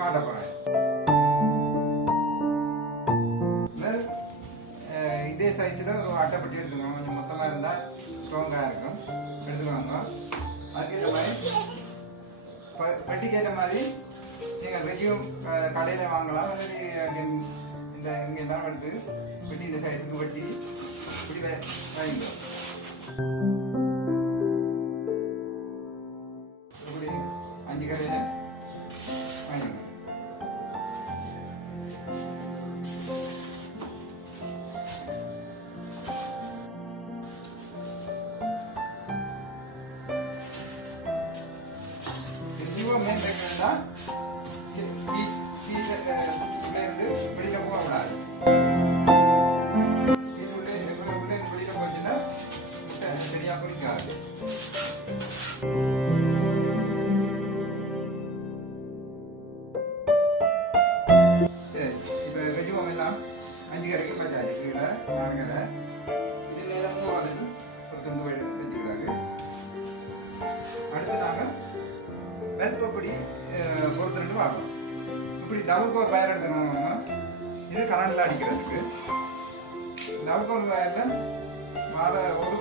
காட்ட போகிறேன். இதே சைஸில் ஒரு அட்டைப்பட்டி எடுத்துக்கோங்க. கொஞ்சம் மொத்தமாக இருந்தால் ஸ்ட்ராங்காக இருக்கும். எடுத்துக்கோங்க. அதுக்கேற்ற மாதிரி பெட்டிக்கு ஏற்ற மாதிரி நீங்கள் ரெஜியூம் கடையில் வாங்கலாம். இந்த இங்கே எல்லாம் எடுத்து வெட்டி இந்த சைஸுக்கு வெட்டி இப்படி வாங்கிக்கலாம். இப்படி 5 கரையில் வாங்கிக்கலாம். மெயின் என்னன்னா இருந்து வெளியில போகக்கூடாது. வெளியில போச்சுன்னா சரியா குறிக்காது. சரி, இப்போ ரெஜியூம் எல்லாம் 5 கரைக்கு பச்சாச்சு. கீழே 4 கரை. இது மேலே 3 ஒரு துண்டு வச்சுக்கிறாங்க. அடுத்து நாங்கள் வெல்பப்படி பொறுத்து பார்க்கணும். இப்படி டபுள் கோர் வயர் எடுத்துக்கோங்க. இது கரண்டில் அடிக்கிறதுக்கு. டபுள் கோர் வயரில்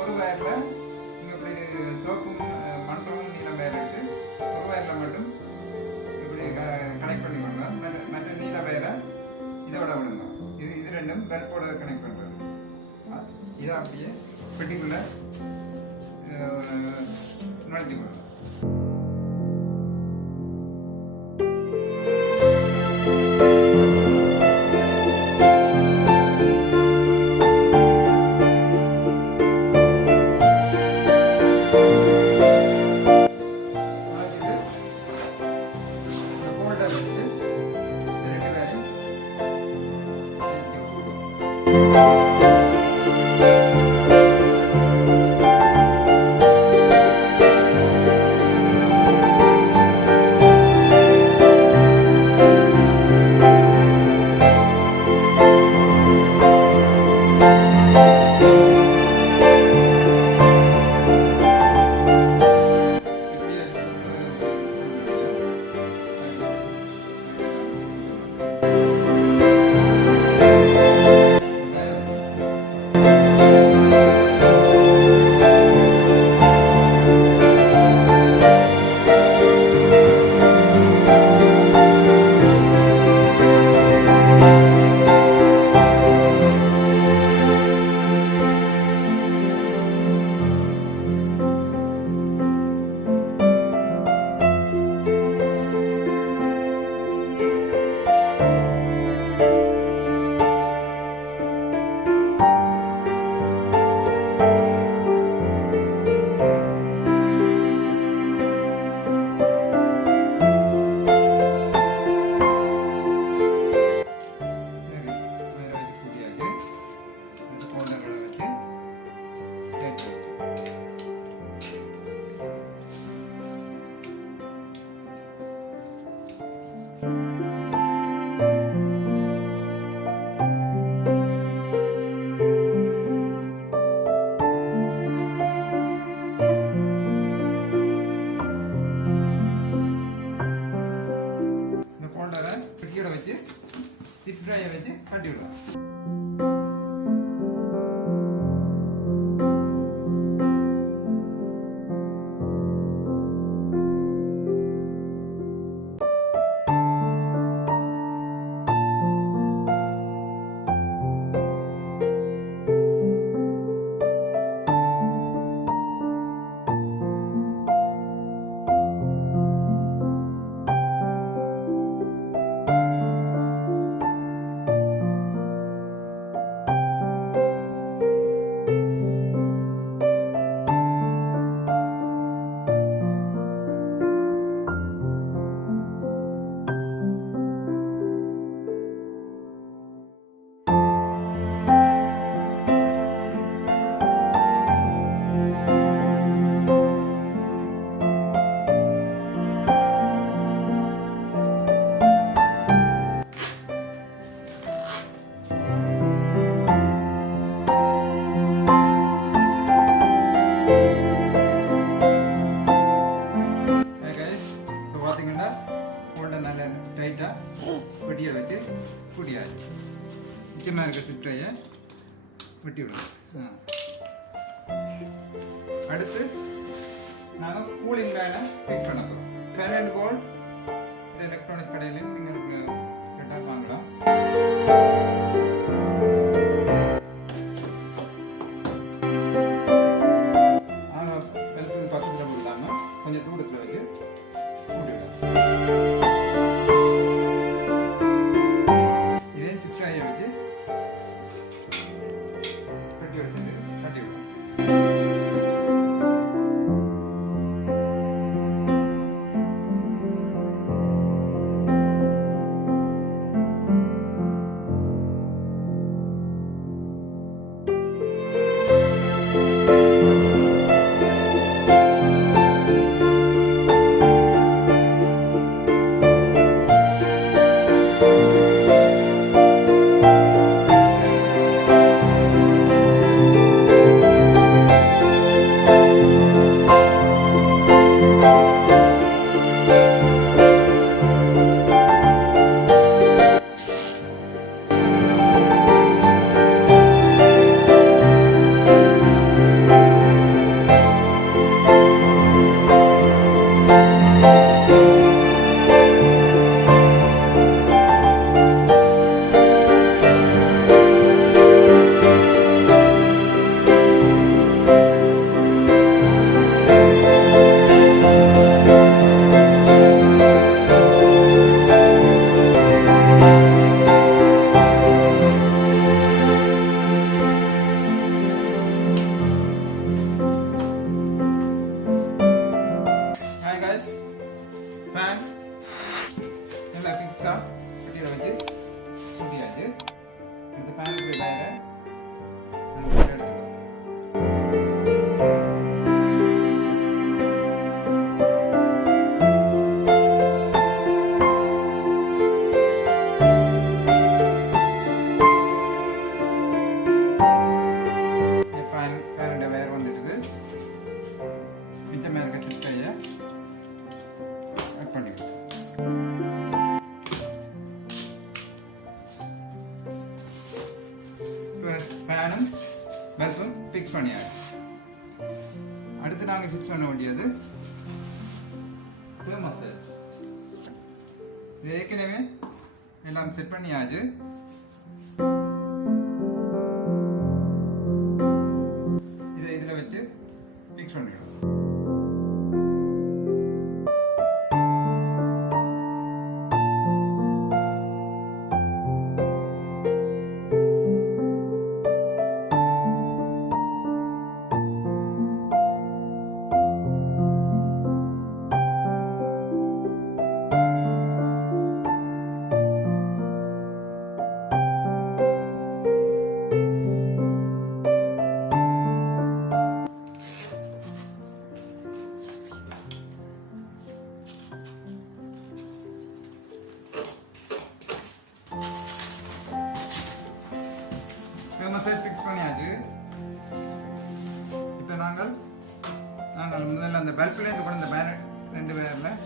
ஒரு வயரில் நீங்கள் இப்படி சோப்பும் மண்ணும் நீளம் வயர் எடுத்து ஒரு வயரில் மட்டும் இப்படி கனெக்ட் பண்ணிக்கோங்க. மற்ற நீள வயரை இதோட விடுங்க. இது ரெண்டும் வெல்போட கனெக்ட் பண்ணுறது. இதை அப்படியே பெட்டிக்குள்ளே நுழைச்சி கொடுங்க. சிப் ட்ரையை வச்சு கட்டி விடுவோம். கூட்டியாச்சு. மிச்சமாக இருக்க சிப்டையை வெட்டி விடுவோம். அடுத்து நாங்கள் கூலிங் ஃபேனை ஃபிக்ஸ் பண்ண போகிறோம். 12 வோல்ட் இந்த எலக்ட்ரானிக்ஸ் கடையிலையும் நீங்கள் கேட்டால் வாங்கலாம். நாங்கள் வெளுத்து பக்கத்தில் போட்டாமல் கொஞ்சம் தூரத்தில் வச்சு கூட்டி விடுவோம். இதே சிப்டாயை வச்சு கட்டி விடுவோம். ஃபேன் நல்லா ஃபிக்ஸாக கட்டியில் வச்சு கூட்டியாச்சு. இந்த ஃபேனுக்கு டயரை எடுத்துக்கலாம். ஃபேனுடைய வயர் வந்துடுது. மிச்சமாக இருக்க சிப்டையை பண்ணிடுவோம். ஃபேனும் பஸ்ஸும் ஃபிக்ஸ் பண்ணியாச்சு. அடுத்து நாங்கள் ஃபிக்ஸ் பண்ண வேண்டியது தெர்மோஸ்டேட். இது ஏற்கனவே எல்லாம் செட் பண்ணியாச்சு. இதை இதில் வச்சு ஃபிக்ஸ் பண்ணிடுவோம். தெர்மோஸ்டேட் ஃபிக்ஸ் பண்ணியாச்சு. இப்போ நாங்கள் முதல்ல அந்த பல்பிலேருந்து கூட இந்த பேர் 2 பேரில்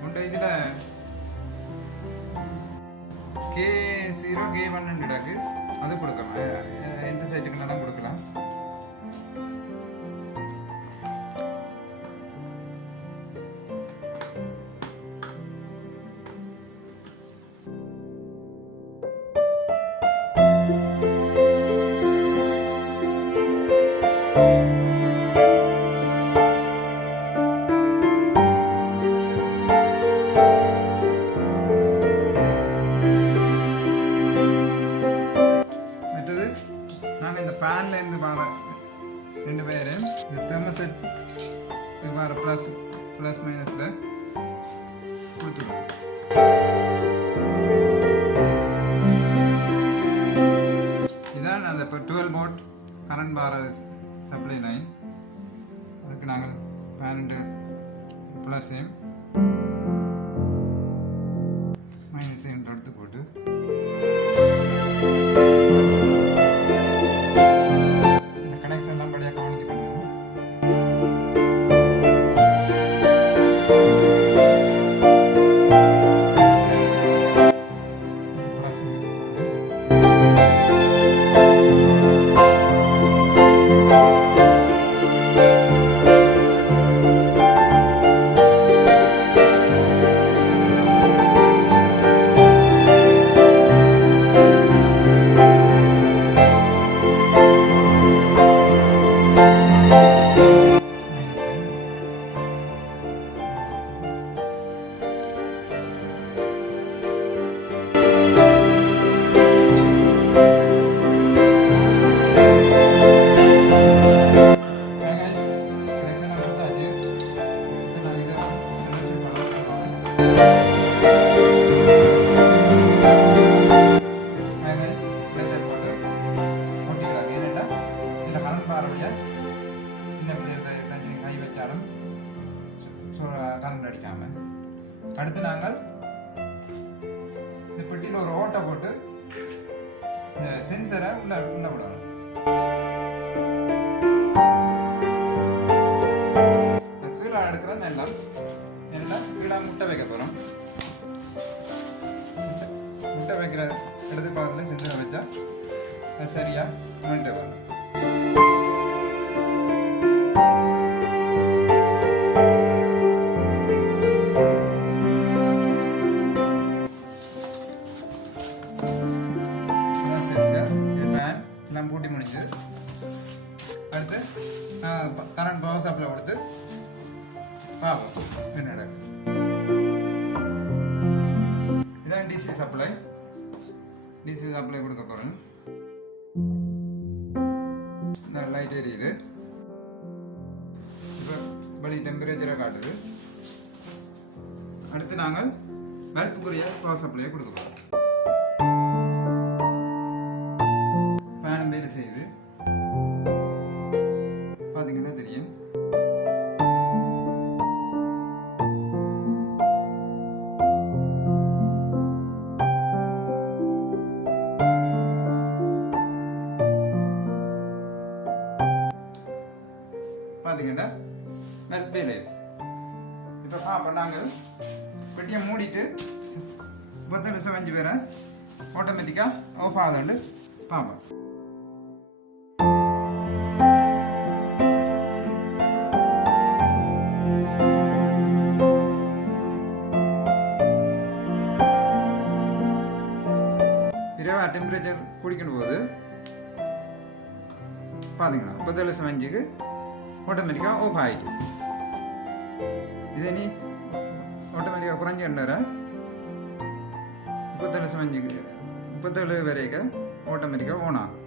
கொண்டு இதில் K0 K1 இருக்கு. அது கொடுக்கலாம். எந்த சைட்டுக்குனாலும் கொடுக்கலாம். ஃபேனில் இருந்து வர 2 பேரும் இந்த தெர்மோஸ்டேட் வர ப்ளஸ் மைனஸில் கொடுத்துருவோம். இதான் அந்த இப்போ 12 வோல்ட் கரண்ட் வர சப்ளை லைன். அதுக்கு நாங்கள் ஃபேனுண்டு ப்ளஸையும் மைனஸையும் எடுத்து போட்டு ஓட்டை போட்டு சென்சரை உள்ள விடணும். கீழே எடுக்கிற எல்லாம் கீழே முட்டை வைக்க போகிறோம். முட்டை வைக்கிற இடது பக்கத்தில் சென்சரை வச்சா அது சரியா நோண்ட வரும். எல்லாம் கூட்டி முடிச்சு அடுத்து கரண்ட் பவர் சப்ளை கொடுத்து பார்ப்போம் என்ன நடக்குது. இதான் டிசி சப்ளை கொடுக்க போகிறேன். இந்த லைட் எரியுது. இப்போ வெளி டெம்பரேச்சரை காட்டுது. அடுத்து நாங்கள் பல்புக்குரிய பவர் சப்ளையை கொடுக்க போகிறோம். ஃபேன் வேலை செய்யுது பார்த்தீங்கன்னா தெரியும். பார்த்தீங்கன்னா வேலை. இப்போ நாங்கள் பெட்டியை மூடிட்டு 10 நிமிஷம் 5 பேரை ஆட்டோமேட்டிக்காக ஆஃப் ஆகுதுண்டு பார்ப்போம். இரவா டெம்பரேச்சர் குடிக்கணும் போது பார்த்தீங்கன்னா 10:05க்கு ஆட்டோமேட்டிக்காக ஆஃப் ஆகிட்டு. இதை நீ ஆட்டோமேட்டிக்காக குறைஞ்ச நேரம் 37:05க்கு 37 வரைக்கும் ஆட்டோமேட்டிக்காக ஓன் ஆகும்.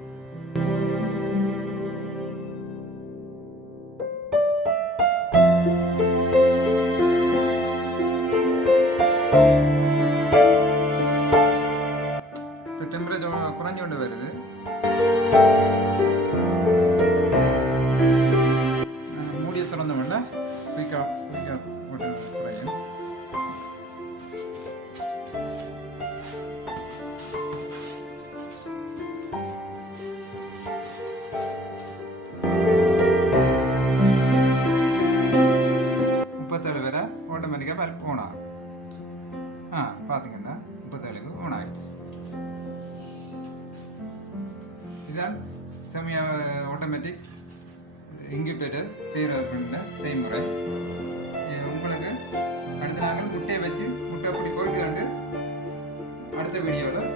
இப்போ டெம்பரேச்சர் குறைஞ்சு கொண்டு வருது. மூடிய திறந்தோம்னா குயிக்காக போட்டு குறையும். ஆட்டோமேட்டிக்காக பல்ப் ஓன் ஆகும். பார்த்தீங்கன்னா 37க்கு ஓன் ஆகிடுச்சு. இதுதான் செமி ஆட்டோமேட்டிக் இன்குபேட்டர் செய்கிற செய்முறை. உங்களுக்கு அடுத்த நாங்கள் முட்டையை வச்சு முட்டை அப்படி பொறுக்கிறாண்டு அடுத்த வீடியோவில்